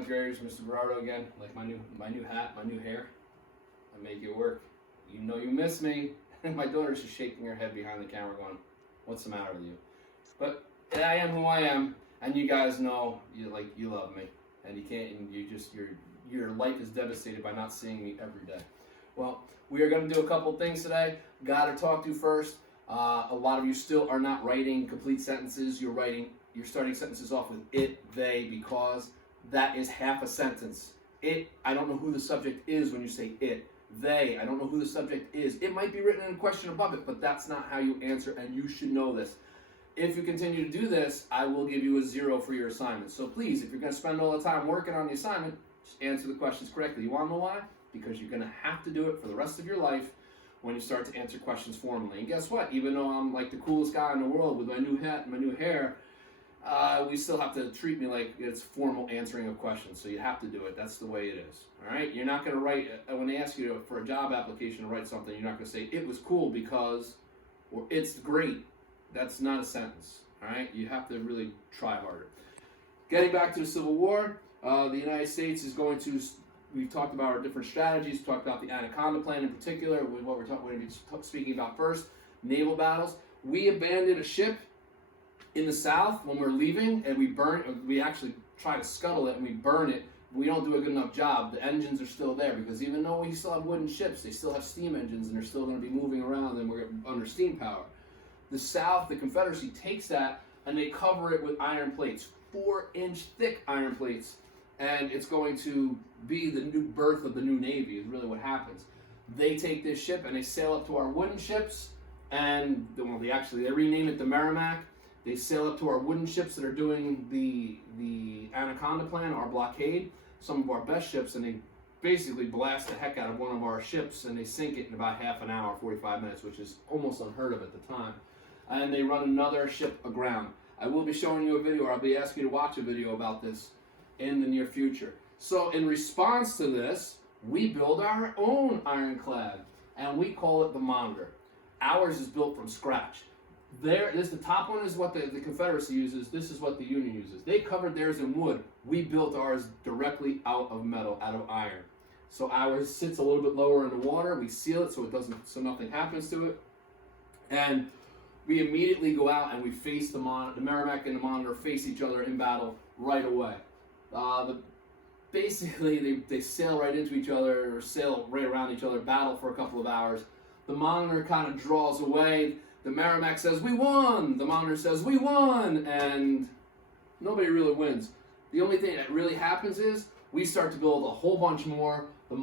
seventh graders, Mr. Berardo again. Like my new hat, my new hair. I make it work. You know you miss me. And my daughter's just shaking her head behind the camera going, what's the matter with you? But I am who I am, and you guys know you love me. And you can't, and your life is devastated by not seeing me every day. Well, we are going to do a couple things today. Got to talk to first. A lot of you still are not writing complete sentences. You're starting sentences off with it, they, because. That is half a sentence. It, I don't know who the subject is when you say it. They, I don't know who the subject is. It might be written in a question above it, but that's not how you answer, and you should know this. If you continue to do this, I will give you a 0 for your assignment. So please, if you're going to spend all the time working on the assignment, just answer the questions correctly. You want to know why? Because you're going to have to do it for the rest of your life when you start to answer questions formally. And guess what? Even though I'm like the coolest guy in the world with my new hat and my new hair, we still have to treat me like it's formal answering of questions. So you have to do it. That's the way it is. All right? You're not going to write, when they ask you for a job application to write something, you're not going to say, it was cool because, or it's great. That's not a sentence. All right? You have to really try harder. Getting back to the Civil War, the United States is going to, we've talked about our different strategies, talked about the Anaconda Plan in particular, with what we're going to be speaking about first, naval battles. We abandoned a ship in the South when we're leaving, and we actually try to scuttle it and we burn it. We don't do a good enough job. The engines are still there because even though we still have wooden ships, they still have steam engines and they're still going to be moving around and we're under steam power. The South, the Confederacy, takes that and they cover it with iron plates, 4-inch thick iron plates, and it's going to be the new birth of the new Navy is really what happens. They take this ship and they sail up to our wooden ships, and they rename it the Merrimack. They sail up to our wooden ships that are doing the Anaconda Plan, our blockade, some of our best ships, and they basically blast the heck out of one of our ships and they sink it in about half an hour, 45 minutes, which is almost unheard of at the time. And they run another ship aground. I will be showing you a video, or I'll be asking you to watch a video about this in the near future. So in response to this, we build our own ironclad, and we call it the Monitor. Ours is built from scratch. The top one is what the Confederacy uses. This is what the Union uses. They covered theirs in wood. We built ours directly out of metal, out of iron. So ours sits a little bit lower in the water. We seal it so nothing happens to it. And we immediately go out and we face the Merrimack and the Monitor face each other in battle right away. Basically, they sail right into each other or sail right around each other, battle for a couple of hours. The Monitor kind of draws away. The Merrimack says, we won! The Monitor says, we won! And nobody really wins. The only thing that really happens is we start to build a whole bunch more. The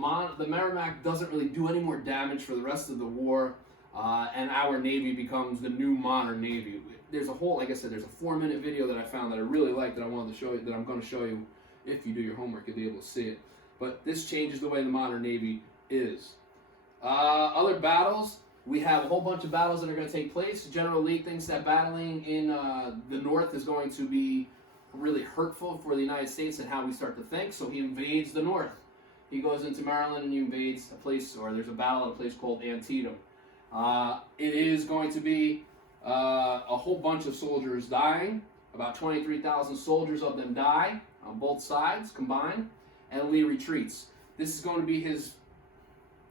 Merrimack doesn't really do any more damage for the rest of the war, and our Navy becomes the new modern Navy. There's a whole, like I said, there's a 4-minute video that I found that I really like that I wanted to show you, that I'm going to show you. If you do your homework, you'll be able to see it. But this changes the way the modern Navy is. Other battles. We have a whole bunch of battles that are going to take place. General Lee thinks that battling in the North is going to be really hurtful for the United States and how we start to think, so he invades the North. He goes into Maryland and he invades a place, or there's a battle at a place called Antietam. It is going to be a whole bunch of soldiers dying. About 23,000 soldiers of them die on both sides combined, and Lee retreats. This is going to be his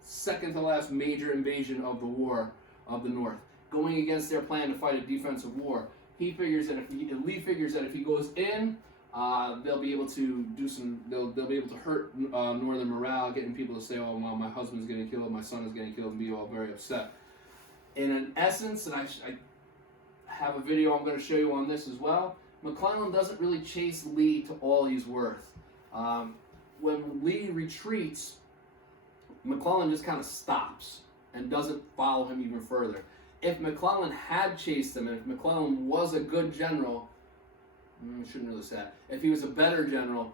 second to last major invasion of the war of the North, going against their plan to fight a defensive war. Lee figures that if he goes in, they'll be able to they'll be able to hurt Northern morale, getting people to say, oh, well, my husband's getting killed, my son is getting killed, and be all very upset. In an essence, and I have a video I'm going to show you on this as well, McClellan doesn't really chase Lee to all he's worth. When Lee retreats, McClellan just kind of stops and doesn't follow him even further. If McClellan had chased him, and if McClellan was a good general, I shouldn't really say that, if he was a better general,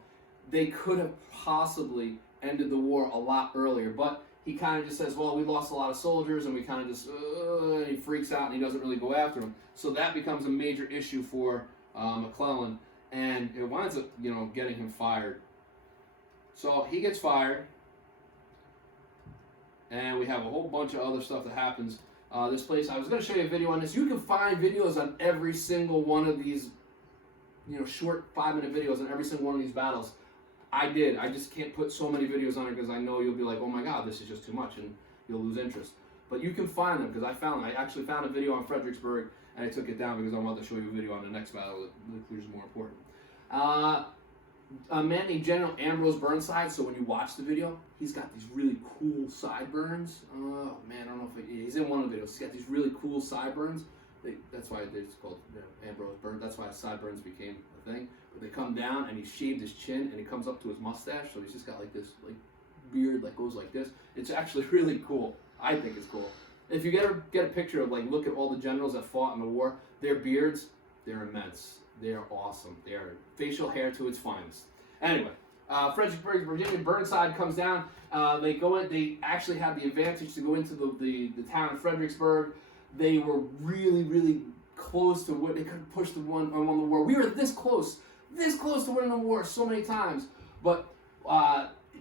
they could have possibly ended the war a lot earlier. But he kind of just says, well, we lost a lot of soldiers, and we kind of just, and he freaks out, and he doesn't really go after him. So that becomes a major issue for McClellan, and it winds up, getting him fired. So he gets fired. And we have a whole bunch of other stuff that happens. This place, I was going to show you a video on this. You can find videos on every single one of these, short 5-minute videos on every single one of these battles I did. I just can't put so many videos on it because I know you'll be like, oh my God, this is just too much, and you'll lose interest. But you can find them because I found them. I actually found a video on Fredericksburg, and I took it down because I wanted to show you a video on the next battle that nuclear is more important. A man named General Ambrose Burnside. So when you watch the video, he's got these really cool sideburns. Oh man, I don't know if he's in one of the videos. He's got these really cool sideburns. That's why it's called Ambrose Burns. That's why sideburns became a thing. But they come down, and he shaved his chin, and it comes up to his mustache. So he's just got like this beard that goes like this. It's actually really cool. I think it's cool. If you get a picture of look at all the generals that fought in the war, their beards, they're immense. They're awesome. They are facial hair to its finest. Anyway, Fredericksburg, Virginia, Burnside comes down. They go in. They actually had the advantage to go into the town of Fredericksburg. They were really, really close to what they could have pushed won the war. We were this close to winning the war so many times, but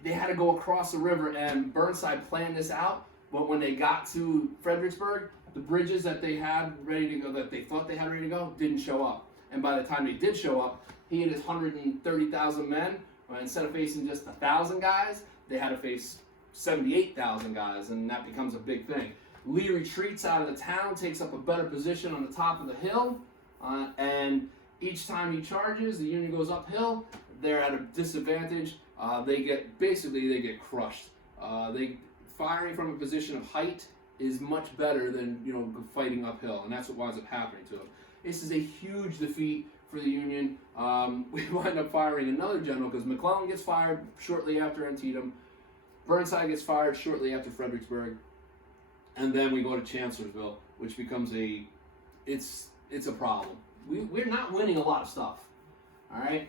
they had to go across the river, and Burnside planned this out. But when they got to Fredericksburg, the bridges that they had ready to go, that they thought they had ready to go, didn't show up. And by the time they did show up, he and his 130,000 men, instead of facing just 1,000 guys, they had to face 78,000 guys, and that becomes a big thing. Lee retreats out of the town, takes up a better position on the top of the hill, and each time he charges, the Union goes uphill. They're at a disadvantage. They get crushed. Firing from a position of height is much better than fighting uphill, and that's what winds up happening to them. This is a huge defeat for the Union. We wind up firing another general because McClellan gets fired shortly after Antietam. Burnside gets fired shortly after Fredericksburg, and then we go to Chancellorsville, which becomes it's a problem. We're not winning a lot of stuff. All right,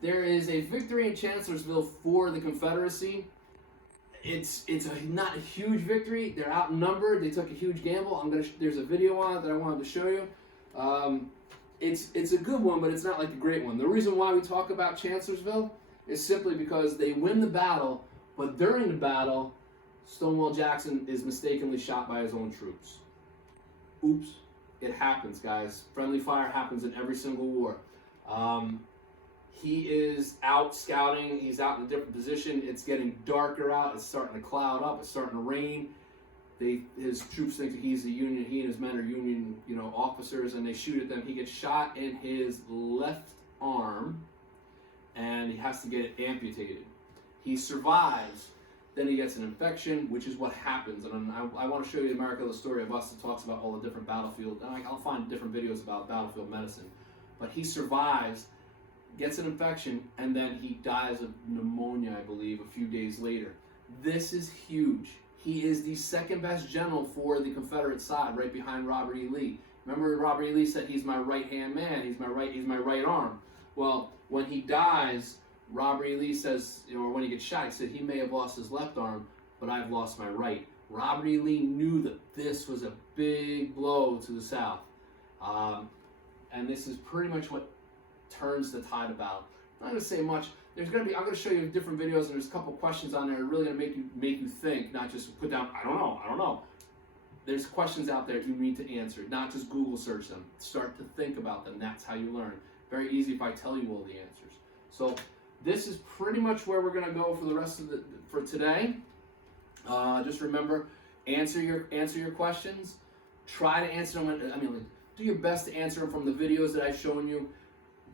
there is a victory in Chancellorsville for the Confederacy. It's not a huge victory. They're outnumbered. They took a huge gamble. There's a video on it that I wanted to show you. It's a good one, but it's not like a great one. The reason why we talk about Chancellorsville is simply because they win the battle, but during the battle, Stonewall Jackson is mistakenly shot by his own troops. Oops. It happens, guys. Friendly fire happens in every single war. He is out scouting. He's out in a different position. It's getting darker out. It's starting to cloud up. It's starting to rain. His troops think that he's a Union. He and his men are Union, officers, and they shoot at them. He gets shot in his left arm, and he has to get it amputated. He survives. Then he gets an infection, which is what happens. And I want to show you the America, the story of us that talks about all the different battlefield. And I'll find different videos about battlefield medicine. But he survives, gets an infection, and then he dies of pneumonia, I believe, a few days later. This is huge. He is the second best general for the Confederate side, right behind Robert E. Lee. Remember, Robert E. Lee said he's my right-hand man. He's my right arm. Well, when he dies, Robert E. Lee says, or when he gets shot, he said he may have lost his left arm, but I've lost my right. Robert E. Lee knew that this was a big blow to the South. And this is pretty much what turns the tide about. I'm not going to say much. I'm going to show you different videos, and there's a couple questions on there that are really going to make you think, not just put down, I don't know. There's questions out there you need to answer, not just Google search them. Start to think about them. That's how you learn. Very easy if I tell you all the answers. So this is pretty much where we're going to go for the rest of for today. Just remember, answer your questions. Try to answer them. Do your best to answer them from the videos that I've shown you.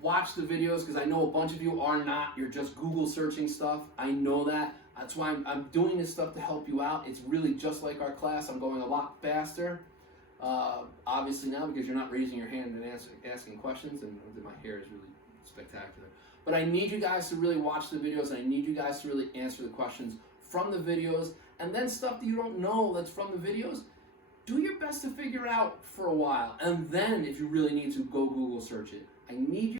Watch the videos, because I know a bunch of you are not. You're just Google searching stuff. I know that. That's why I'm doing this stuff to help you out. It's really just like our class. I'm going a lot faster, obviously now, because you're not raising your hand and asking questions, and my hair is really spectacular. But I need you guys to really watch the videos, and I need you guys to really answer the questions from the videos, and then stuff that you don't know that's from the videos, do your best to figure it out for a while, and then if you really need to, go Google search it. I need you